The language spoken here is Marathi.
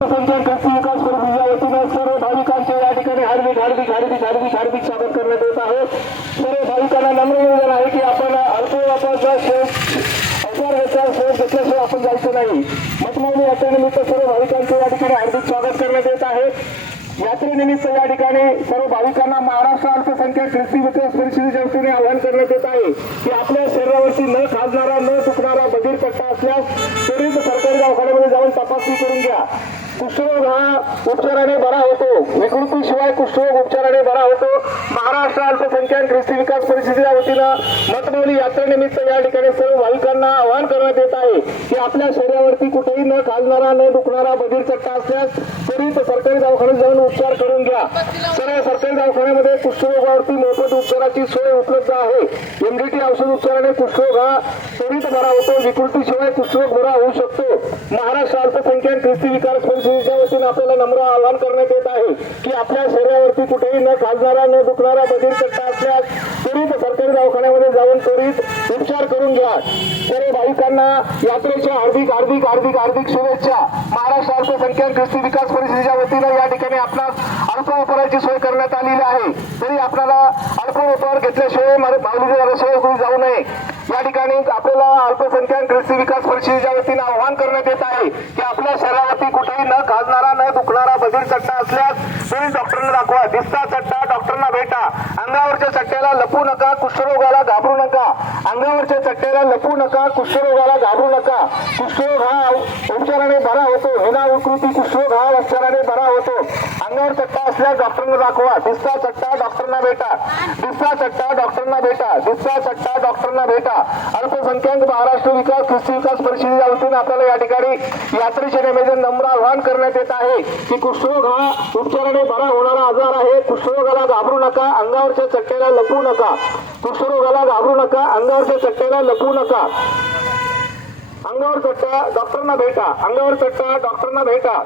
सर्व भाविकांचे या ठिकाणी हार्दिक हार्दिक हार्दिक हार्दिक हार्दिक स्वागत करण्यात येत आहे. सर्व भाविकांना नम्र निवेदन आहे की आपण अल्प वापरचा शेत अवसर घेतला घेतल्याशिवाय आपण जायचं नाही. मतमोजणी यात्रेनिमित्त सर्व भाविकांचे या ठिकाणी हार्दिक स्वागत करण्यात येत आहे. यात्रेनिमित्त या ठिकाणी सर्व भाविकांना महाराष्ट्र अल्पसंख्याक कृषी विकास परिषदेच्या वतीने आवाहन करण्यात येत आहे की आपल्या शरीरावरती न खाजणारा न चुकणारा बधीर पट्टा असल्यास त्वरित सरकारी दवाखान्यामध्ये जाऊन तपासणी करून घ्या. कुष्ठरोग हा उपचाराने बरा होतो. विकृतीशिवाय कुष्ठरोग उपचाराने बरा होतो. महाराष्ट्र अल्पसंख्याक कृषी विकास परिषदेच्या वतीनं मतमौली यात्रेनिमित्त या ठिकाणी सर्व भाविकांना आवाहन करण्यात येत आहे की आपल्या शरीरावरती कुठेही न खालणारा न दुखणारा बधीर चट्टा असल्यास त्वरित सरकारी दवाखान्यात जाऊन उपचार करून घ्या. सर्व सरकारी दवाखान्यामध्ये कुष्ठरोगावरती मोफत उपचाराची सोय उपलब्ध आहे. एमडीटी औषध उपचाराने कुष्ठरोग हा त्वरित बरा होतो. विकृतीशिवाय कुष्ठरोग बरा होऊ शकतो. महाराष्ट्र अल्पसंख्याक कृषी विकास परिषदेच्या वतीने आपल्याला नम्र आवाहन करण्यात येत आहे की आपल्या शरीरावरती कुठेही न खाजणारा न दुखणारा बधीर चट्टा असल्यास त्वरित सरकारी दवाखान्यामध्ये जाऊन त्वरित उपचार करून घ्या. सर्व भाविकांना यात्रेच्या हार्दिक हार्दिक हार्दिक हार्दिक शुभेच्छा. महाराष्ट्र अल्पसंख्याक कृषी विकास परिषदेच्या वतीनं या ठिकाणी आपणास अल्पव्यापाराची सोय करण्यात आलेली आहे. तरी आपल्याला अल्पव्यापार घेतल्याशिवाय माऊली झाल्याशिवाय जाऊ नये. या ठिकाणी आपल्याला अल्पसंख्याक कृषी विकास परिषदेच्या वतीने आवाहन करण्यात येत आहे की आपल्या शरीरावरती कुठेही न खाजणारा न दुखणारा बधीर चट्टा असल्यास तुम्ही डॉक्टरना दाखवा. दिसता चट्टा डॉक्टरना भेटा. अंगावरच्या चट्ट्याला लपू नका कुष्ठरोगाला चट्ट्याला नका कुष्ठरोगाला घाबरू नका. कुष्ठरोग हा उपचाराने बरा होतो. विना विकृती कुष्ठरोग हा उपचाराने बरा होतो. अंगावर चट्टा असल्यास डॉक्टरना दाखवा. दिसता चट्टा डॉक्टरना भेटा. दिसता चट्टा डॉक्टरना भेटा. दिसता चट्टा डॉक्टरना भेटा. अल्पसंख्याक महाराष्ट्र विकास कृषी विकास परिषदेच्या वतीने आपल्याला या ठिकाणी यात्रेच्या निवेदन नम्र आव्हान करण्यात येत आहे की कुष्ठरोग हा उपचाराने बरा होणारा आजार आहे. कुष्ठरोगाला घाबरू नका. अंगावरच्या चट्ट्याला लपू नका. कुष्ठरोगाला घाबरू नका अंगावरच्या चट्ट्याला लपवू नका. अंगावर चट्टा डॉक्टरना भेटा. अंगावर चट्टा डॉक्टरना भेटा.